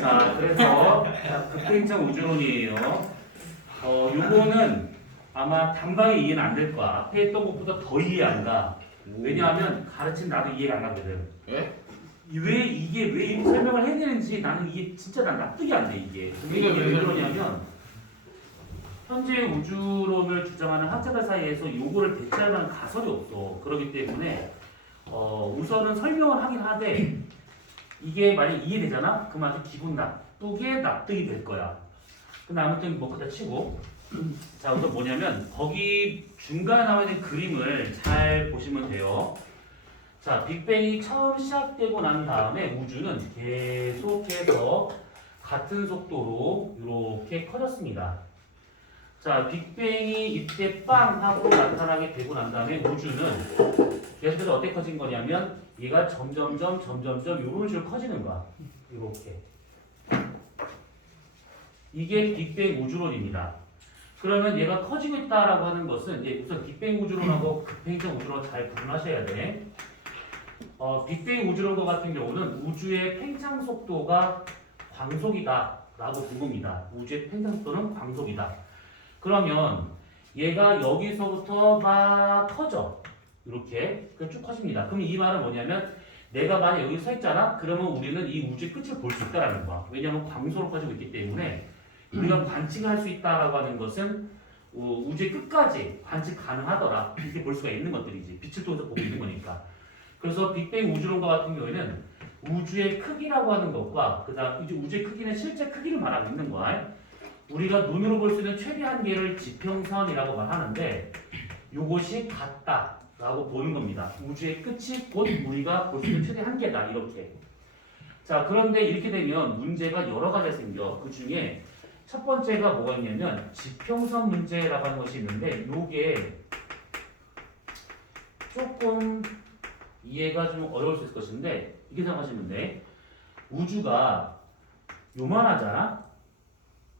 자, 그래서 극대인적 우주론이에요. 요거는 아마 단박에 이해는 안 될 거야. 앞에 했던 것보다 더 이해한다. 왜냐하면 가르친 나도 이해가 안 가거든. 예? 왜 이렇게 설명을 해야 되는지 나는 이게 진짜 난 납득이 안 돼, 이게. 근데 이게 왜 그러냐면 현재 우주론을 주장하는 학자들 사이에서 요거를 대체할 만한 가설이 없어. 그렇기 때문에 우선은 설명을 하긴 하되 이게 만약 이해되잖아? 그럼 아주 기분 나쁘게 납득이 될 거야. 근데 아무튼 뭐 그다 치고 자 우선 뭐냐면 거기 중간에 나와 있는 그림을 잘 보시면 돼요. 자 빅뱅이 처음 시작되고 난 다음에 우주는 계속해서 같은 속도로 이렇게 커졌습니다. 자 빅뱅이 이때 빵 하고 나타나게 되고 난 다음에 우주는 계속해서 어떻게 커진 거냐면 얘가 점점점 이런 식으로 커지는 거야. 이렇게. 이게 빅뱅 우주론입니다. 그러면 얘가 커지고 있다라고 하는 것은 이제 우선 빅뱅 우주론하고 극팽적 우주론 잘 구분하셔야 돼. 빅뱅 우주론과 같은 경우는 우주의 팽창 속도가 광속이다라고 본 겁니다. 우주의 팽창 속도는 광속이다. 그러면 얘가 여기서부터 막 커져. 이렇게 쭉 커집니다. 그럼 이 말은 뭐냐면 내가 만약 여기 서 있잖아? 그러면 우리는 이 우주의 끝을 볼 수 있다라는 거야. 왜냐하면 광속으로 커지고 있기 때문에 우리가 관측할 수 있다라고 하는 것은 우주의 끝까지 관측 가능하더라. 이렇게 볼 수가 있는 것들이지. 빛을 통해서 보고 있는 거니까. 그래서 빅뱅 우주론과 같은 경우에는 우주의 크기라고 하는 것과 그다음 이제 우주의 크기는 실제 크기를 말하고 있는 거야. 우리가 눈으로 볼 수 있는 최대 한계를 지평선이라고 말하는데 이것이 같다라고 보는 겁니다. 우주의 끝이 곧 우리가 볼 수 있는 최대 한계다 이렇게. 자 그런데 이렇게 되면 문제가 여러 가지가 생겨. 그 중에 첫 번째가 뭐가 있냐면 지평선 문제라고 하는 것이 있는데 요게 조금 이해가 좀 어려울 수 있을 것인데 이렇게 생각하시면 돼. 우주가 요만하잖아.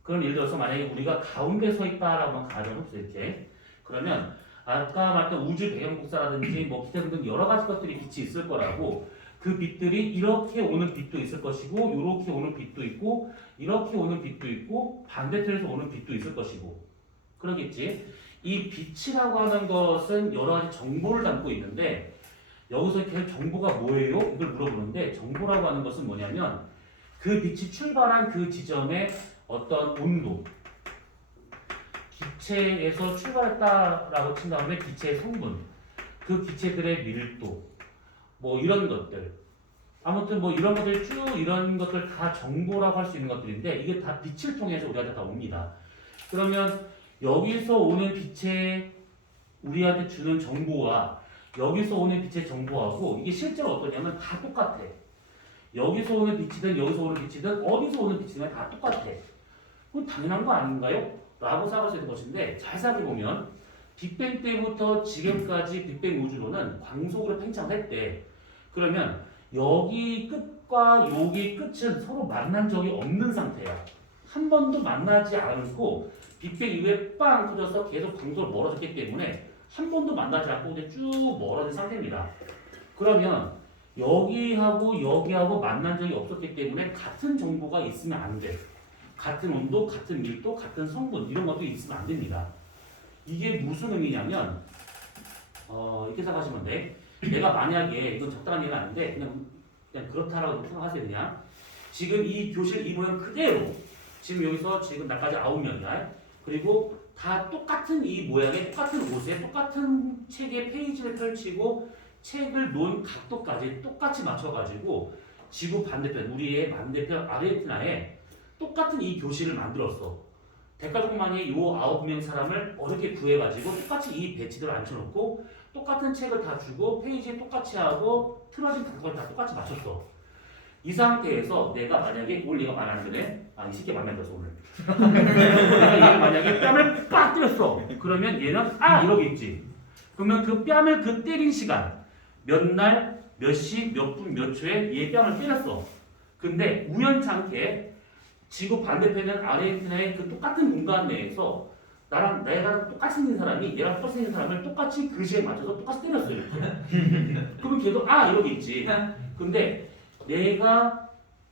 그럼 예를 들어서 만약에 우리가 가운데 서 있다라고 하면 가정해보세요 이렇게. 그러면 아까 말했던 우주 배경복사라든지 뭐 기타 등등 여러 가지 것들이 빛이 있을 거라고. 그 빛들이 이렇게 오는 빛도 있을 것이고 이렇게 오는 빛도 있고 이렇게 오는 빛도 있고 반대편에서 오는 빛도 있을 것이고 그러겠지. 이 빛이라고 하는 것은 여러 가지 정보를 담고 있는데 여기서 계속 정보가 뭐예요? 이걸 물어보는데 정보라고 하는 것은 뭐냐면 그 빛이 출발한 그 지점의 어떤 온도 기체에서 출발했다라고 친 다음에 기체의 성분 그 기체들의 밀도 뭐 이런 것들 아무튼 뭐 이런 것들 쭉 이런 것들 다 정보라고 할 수 있는 것들인데 이게 다 빛을 통해서 우리한테 다 옵니다. 그러면 여기서 오는 빛의 우리한테 주는 정보와 여기서 오는 빛의 정보하고 이게 실제로 어떠냐면 다 똑같아. 여기서 오는 빛이든 여기서 오는 빛이든 어디서 오는 빛이든 다 똑같아. 그건 당연한 거 아닌가요? 라고 생각할 수 있는 것인데 잘 생각해보면 빅뱅 때부터 지금까지 빅뱅 우주론은 광속으로 팽창했대. 그러면 여기 끝과 여기 끝은 서로 만난 적이 없는 상태야. 한 번도 만나지 않고 빅뱅 이후에 빵 터져서 계속 광속으로 멀어졌기 때문에 한 번도 만나지 않고 이제 쭉 멀어진 상태입니다. 그러면 여기하고 여기하고 만난 적이 없었기 때문에 같은 정보가 있으면 안 돼. 같은 온도, 같은 밀도, 같은 성분 이런 것도 있으면 안 됩니다. 이게 무슨 의미냐면 이렇게 생각하시면 돼. 내가 만약에 이건 적당한 얘기가 아닌데 그냥 그렇다라고 생각하세요. 그냥 지금 이 교실 이 모양 그대로 지금 여기서 지금 나까지 9명이야. 그리고 다 똑같은 이 모양의 똑같은 옷에 똑같은 책의 페이지를 펼치고 책을 놓은 각도까지 똑같이 맞춰가지고 지구 반대편 우리의 반대편 아르헨티나에 똑같은 이 교실을 만들었어. 대가족만이 요 9명 사람을 어렵게 구해가지고 똑같이 이 배치들을 앉혀놓고 똑같은 책을 다 주고 페이지에 똑같이 하고 틀어진 각도를 다 똑같이 맞췄어. 이 상태에서 내가 만약에 오늘 얘가 말하는 거네. 이 새끼 만난 거였어 오늘. 내가 얘를 만약에 뺨을 빡 때렸어. 그러면 얘는 이러겠지. 그러면 그 뺨을 그 때린 시간 몇 날, 몇 시, 몇 분, 몇 초에 얘 뺨을 때렸어. 근데 우연찮게 지구 반대편은 아르헨티나의 그 똑같은 공간 내에서 나랑 내가 똑같이 생긴 사람이 얘랑 똑같이 생긴 사람을 똑같이 그 시에 맞춰서 똑같이 때렸어요. 이렇게. 그러면 걔도 이러겠지. 근데 내가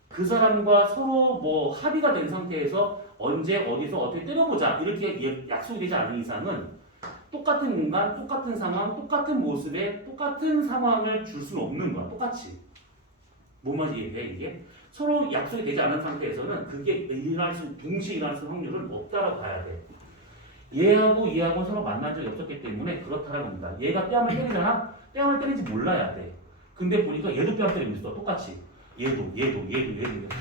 그 사람과 서로 뭐 합의가 된 상태에서 언제 어디서 어떻게 때려보자 이렇게 약속이 되지 않은 이상은 똑같은 인간, 똑같은 상황, 똑같은 모습에 똑같은 상황을 줄 수는 없는 거야. 똑같이. 뭔 말인지 이해해 이게? 서로 약속이 되지 않은 상태에서는 그게 동시에 일어날 수 확률은 없다라고 봐야 돼. 얘하고 서로 만난 적이 없었기 때문에 그렇다라는 겁니다. 얘가 뺨을 때리잖아? 뺨을 때리지 몰라야 돼. 근데 보니까 얘도 뺨 때리고 있어. 똑같이. 얘도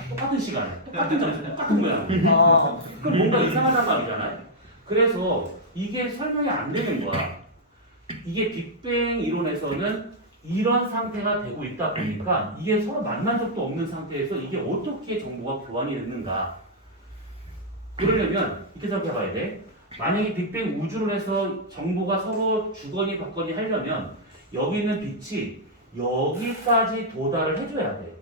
똑같은 시간에 똑같은 장에서 똑같은 모양. 그럼 뭔가 이상하단 말이잖아요. 그래서 이게 설명이 안 되는 거야. 이게 빅뱅 이론에서는 이런 상태가 되고 있다 보니까 이게 서로 만난 적도 없는 상태에서 이게 어떻게 정보가 교환이 됐는가. 그러려면 이렇게 생각해 봐야 돼. 만약에 빅뱅 우주론에서 정보가 서로 주거니 받거니 하려면 여기 있는 빛이 여기까지 도달을 해줘야 돼.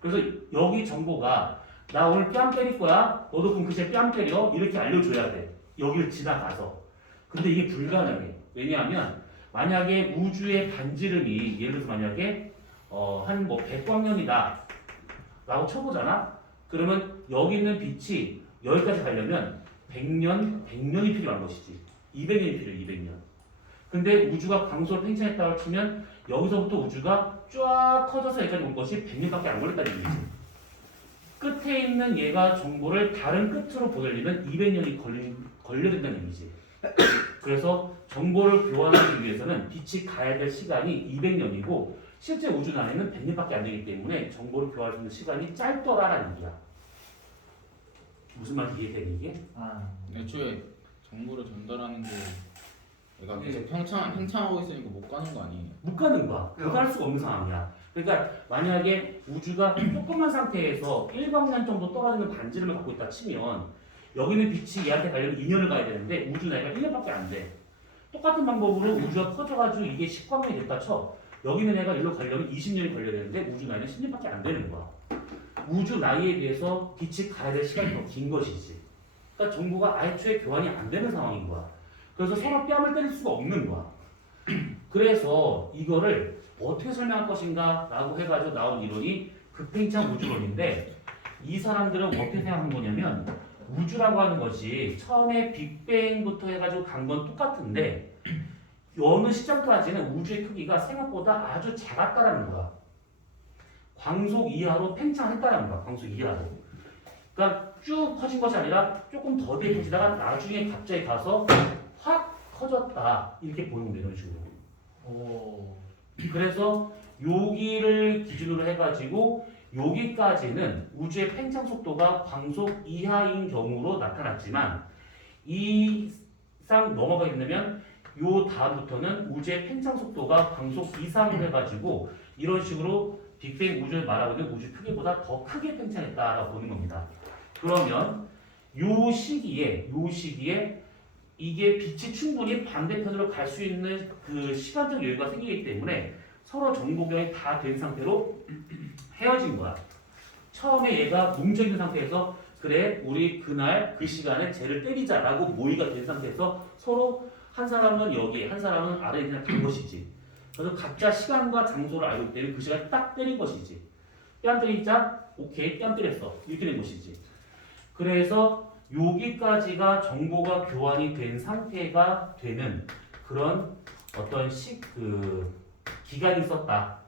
그래서 여기 정보가 나 오늘 뺨 때릴 거야. 너도 그럼 그제 뺨 때려. 이렇게 알려줘야 돼. 여기를 지나가서. 근데 이게 불가능해. 왜냐하면 만약에 우주의 반지름이 예를 들어서 만약에 한 뭐 100광년이다 라고 쳐보잖아. 그러면 여기 있는 빛이 여기까지 가려면 100년이 필요한 것이지. 200년이 필요해. 200년. 근데 우주가 광속을 팽창했다고 치면 여기서부터 우주가 쫙 커져서 여기까지 온 것이 100년밖에 안 걸렸다는 얘기지. 끝에 있는 얘가 정보를 다른 끝으로 보내려면 200년이 걸려야 된다는 얘기지. 그래서 정보를 교환하기 위해서는 빛이 가야 될 시간이 200년이고 실제 우주 안에는 100년밖에 안 되기 때문에 정보를 교환할 수 있는 시간이 짧더라라는 얘기야. 무슨 말인지 이해되니 이게? 애초에 정보를 전달하는 게 내가 계속 팽창하고 있으니까 못 가는 거 아니에요? 못 가는 거야. 도달할 수가 없는 상황이야. 그러니까 만약에 우주가 조그만 상태에서 1광년 정도 떨어지는 반지름을 갖고 있다 치면 여기는 빛이 얘한테 가려면 2년을 가야 되는데 우주 나이가 1년밖에 안 돼. 똑같은 방법으로 우주가 커져가지고 이게 10광년이 됐다 쳐. 여기는 애가 일로 가려면 20년이 걸려야 되는데 우주 나이는 10년밖에 안 되는 거야. 우주 나이에 비해서 빛이 가야 될 시간이 더 긴 것이지. 그러니까 정보가 애초에 교환이 안 되는 상황인 거야. 그래서 서로 뺨을 때릴 수가 없는 거야. 그래서 이거를 어떻게 설명할 것인가 라고 해가지고 나온 이론이 극팽창 우주론인데 이 사람들은 어떻게 생각한 거냐면 우주라고 하는 것이 처음에 빅뱅부터 해가지고 간 건 똑같은데 어느 시점까지는 우주의 크기가 생각보다 아주 작았다라는 거야. 광속 이하로 팽창했다라는 거야. 광속 이하로. 그러니까 쭉 커진 것이 아니라 조금 더디게 커지다가 나중에 갑자기 가서 확 커졌다. 이렇게 보는 거예요. 이런 식으로. 그래서 여기를 기준으로 해가지고 여기까지는 우주의 팽창 속도가 광속 이하인 경우로 나타났지만 이상 넘어가게 되면 요 다음부터는 우주의 팽창 속도가 광속 이상으로 해가지고 이런 식으로 빅뱅 우주를 말하고 있는 우주 크기보다 더 크게 팽창했다라고 보는 겁니다. 그러면 요 시기에 이게 빛이 충분히 반대편으로 갈 수 있는 그 시간적 여유가 생기기 때문에 서로 정보 교환이 다 된 상태로 헤어진 거야. 처음에 얘가 뭉쳐있는 상태에서 그래 우리 그날 그 시간에 쟤를 때리자라고 모의가 된 상태에서 서로 한 사람은 여기 한 사람은 아래에 그냥 간 것이지. 그래서 각자 시간과 장소를 알고 있기 때문에 그 시간에 딱 때린 것이지. 뺨 때리자 오케이 뺨 때렸어 이렇게 된 것이지. 그래서 여기까지가 정보가 교환이 된 상태가 되는 그런 어떤 기간이 있었다.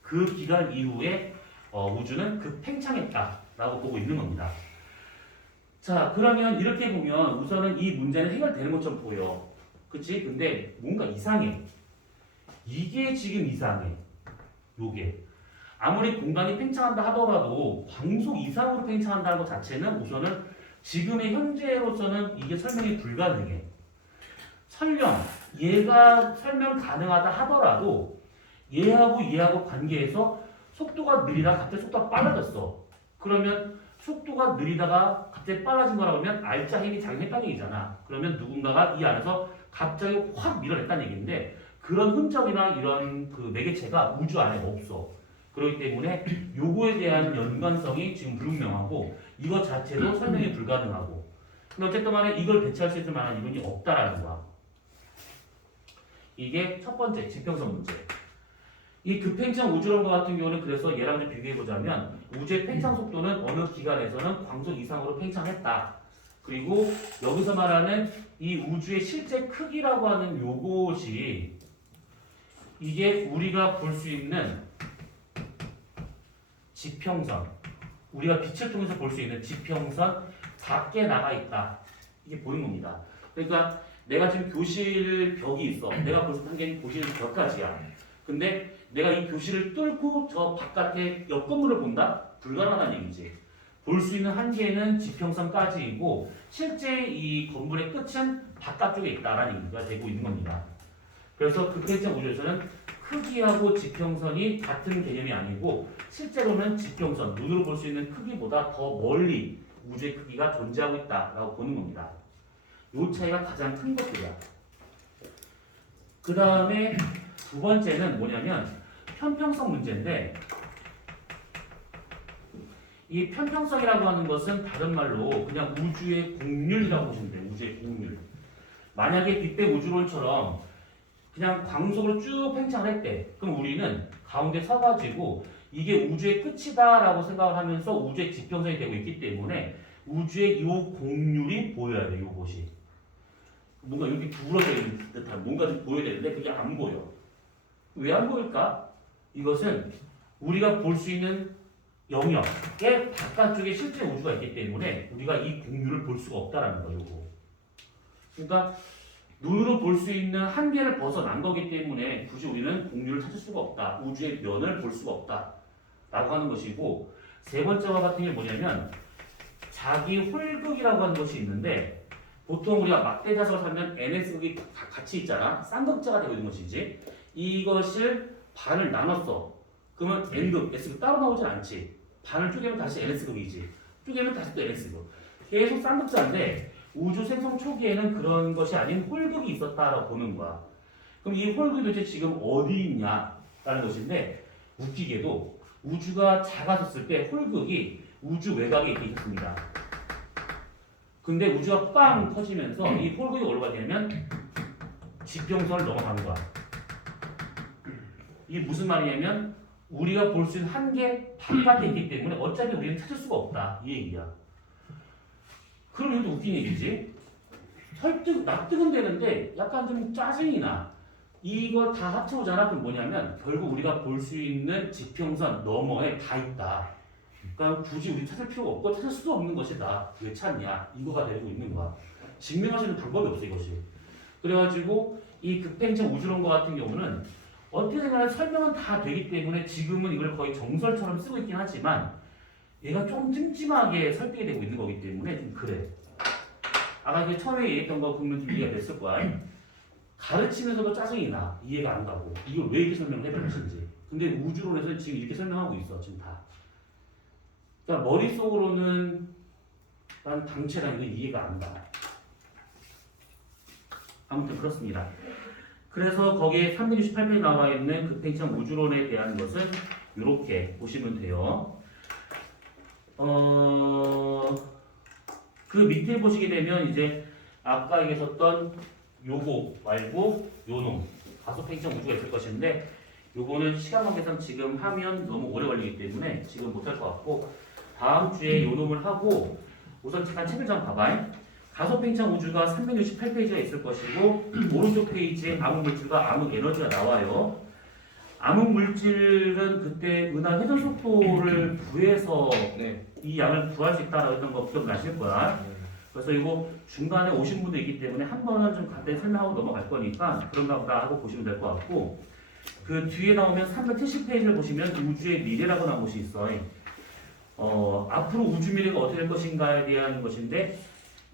그 기간 이후에 우주는 급팽창했다라고 보고 있는 겁니다. 자, 그러면 이렇게 보면 우선은 이 문제는 해결되는 것처럼 보여. 그치? 근데 뭔가 이상해. 이게 지금 이상해. 요게. 아무리 공간이 팽창한다 하더라도 광속 이상으로 팽창한다는 것 자체는 우선은 지금의 현재로서는 이게 설명이 불가능해. 설령 얘가 설명 가능하다 하더라도 얘하고 관계에서 속도가 느리다가 갑자기 속도가 빨라졌어. 그러면 속도가 느리다가 갑자기 빨라진 거라고 하면 알짜 힘이 작용했다는 얘기잖아. 그러면 누군가가 이 안에서 갑자기 확 밀어냈다는 얘기인데 그런 흔적이나 이런 그 매개체가 우주 안에 없어. 그렇기 때문에 요거에 대한 연관성이 지금 불분명하고 이것 자체도 설명이 불가능하고 근데 어쨌든 간에 이걸 배치할 수 있을 만한 이론이 없다라는 거야. 이게 첫 번째 지평선 문제. 이 급팽창 우주론과 같은 경우는 그래서 얘랑 좀 비교해보자면 우주의 팽창 속도는 어느 기관에서는 광속 이상으로 팽창했다. 그리고 여기서 말하는 이 우주의 실제 크기라고 하는 요것이 이게 우리가 볼 수 있는 지평선, 우리가 빛을 통해서 볼 수 있는 지평선 밖에 나가 있다. 이게 보이는 겁니다. 그러니까 내가 지금 교실 벽이 있어. 내가 볼 수 있는 게 교실 벽까지야. 근데 내가 이 교실을 뚫고 저 바깥에 옆 건물을 본다? 불가능하다는 얘기지. 볼 수 있는 한계는 지평선까지이고 실제 이 건물의 끝은 바깥쪽에 있다라는 얘기가 되고 있는 겁니다. 그래서 급팽창 우주에서는 크기하고 지평선이 같은 개념이 아니고 실제로는 지평선, 눈으로 볼 수 있는 크기보다 더 멀리 우주의 크기가 존재하고 있다라고 보는 겁니다. 이 차이가 가장 큰 것들이야. 그 다음에 두 번째는 뭐냐면 편평성 문제인데 이 편평성이라고 하는 것은 다른 말로 그냥 우주의 곡률이라고 보시면 돼요. 우주의 곡률. 만약에 빅뱅 우주론처럼 그냥 광속으로 쭉 팽창을 했대. 그럼 우리는 가운데 서가지고 이게 우주의 끝이다라고 생각을 하면서 우주의 지평선이 되고 있기 때문에 우주의 이 곡률이 보여야 돼. 이것이. 뭔가 여기 구부러져 있는 듯한 뭔가 좀 보여야 되는데 그게 안 보여. 왜 안 보일까? 이것은 우리가 볼 수 있는 영역의 바깥쪽에 실제 우주가 있기 때문에 우리가 이 곡률을 볼 수가 없다라는 거예요. 요거. 그러니까 눈으로 볼 수 있는 한계를 벗어난 거기 때문에 굳이 우리는 곡률을 찾을 수가 없다. 우주의 면을 볼 수가 없다. 라고 하는 것이고 세 번째와 같은 게 뭐냐면 자기 홀극이라고 하는 것이 있는데 보통 우리가 막대 자석을 하면 NS극이 같이 있잖아. 쌍극자가 되고 있는 것이지. 이것을 반을 나눴어. 그러면 N극, S극 따로 나오진 않지. 반을 쪼개면 다시 NS극이지. 쪼개면 다시 또 NS극. 계속 쌍극자인데 우주 생성 초기에는 그런 것이 아닌 홀극이 있었다라고 보는 거야. 그럼 이 홀극이 도대체 지금 어디 있냐라는 것인데 웃기게도 우주가 작아졌을 때 홀극이 우주 외곽에 있게 있습니다. 근데 우주가 빵 터지면서 이 홀극이 어디로 가냐면 지평선을 넘어가는 거야. 이게 무슨 말이냐면 우리가 볼 수 있는 한계 바깥에 있기 때문에 어차피 우리는 찾을 수가 없다. 이 얘기야. 그럼 이것도 웃긴 얘기지. 납득은 되는데 약간 좀 짜증이 나. 이거 다 합쳐보잖아. 그럼 뭐냐면 결국 우리가 볼 수 있는 지평선 너머에 다 있다. 그러니까 굳이 우리 찾을 필요가 없고 찾을 수도 없는 것이다. 왜 찾냐? 이거가 되고 있는 거야. 증명할 수 있는 방법이 없어 이것이. 그래가지고 이 급팽창 우주론과 같은 경우는 어떻게 생각하면 설명은 다 되기 때문에 지금은 이걸 거의 정설처럼 쓰고 있긴 하지만 얘가 좀 찜찜하게 설득이 되고 있는 거기 때문에 좀 그래. 아까 그 처음에 얘기했던 거 보면 좀 이해가 됐을 거야. 가르치면서도 짜증이 나. 이해가 안 가고. 이걸 왜 이렇게 설명을 해볼 것인지. 근데 우주론에서는 지금 이렇게 설명하고 있어. 지금 다. 그러니까 머릿속으로는 난 당체랑 이거 이해가 안 가. 아무튼 그렇습니다. 그래서 거기에 368페이지 나와 있는 급팽창 우주론에 대한 것은 이렇게 보시면 돼요. 그 밑에 보시게 되면 이제 아까 얘기했었던 요거 말고 요놈 가속팽창 우주가 있을 것인데 요거는 시간 관계상 지금 하면 너무 오래 걸리기 때문에 지금 못할 것 같고 다음 주에 요놈을 하고 우선 잠깐 책을 좀 봐봐. 가속팽창 우주가 368페이지가 있을 것이고 오른쪽 페이지에 암흑물질과 암흑에너지가 나와요. 암흑물질은 그때 은하 회전 속도를 구해서 네. 이 양을 구할 수 있다라고 했던 거 기억나실 거야. 네. 그래서 이거 중간에 오신 분도 있기 때문에 한 번은 좀 간단히 설명하고 넘어갈 거니까 그런가 보다 하고 보시면 될 것 같고 그 뒤에 나오면 370페이지를 보시면 우주의 미래라고 나온 것이 있어. 앞으로 우주 미래가 어떻게 될 것인가에 대한 것인데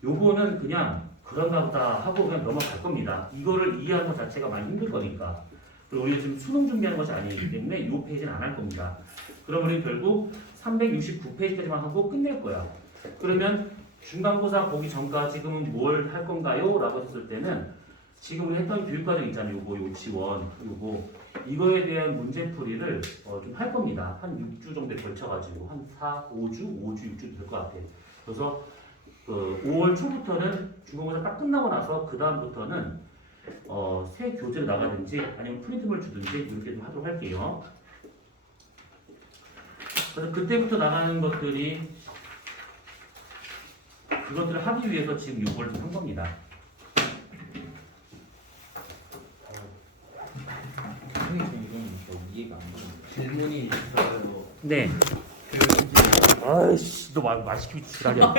요거는 그냥 그런가 보다 하고 그냥 넘어갈 겁니다. 이거를 이해하는 것 자체가 많이 힘들 거니까. 그리고 우리가 지금 수능 준비하는 것이 아니기 때문에 이 페이지는 안 할 겁니다. 그러면 우리 결국 369페이지까지만 하고 끝낼 거야. 그러면 중간고사 보기 전까지 지금은 뭘 할 건가요? 라고 했을 때는 지금 우리 했던 교육과정 있잖아요. 요거 지원 요거 이거에 대한 문제풀이를 좀 할 겁니다. 한 6주 정도에 걸쳐가지고 한 4, 5주, 6주 될 것 같아요. 그래서 그 5월 초부터는 중간고사 딱 끝나고 나서 그 다음부터는 새 교재를 나가든지 아니면 프린트물 주든지 이렇게 좀 하도록 할게요. 그래서 그때부터 나가는 것들이 그것들을 하기 위해서 지금 요걸 좀 한 겁니다. 선생님 이건 저 이해가 안 돼요. 질문이 있어요. 네. 교육이 아이씨, 너 말 시키면 지랄이야.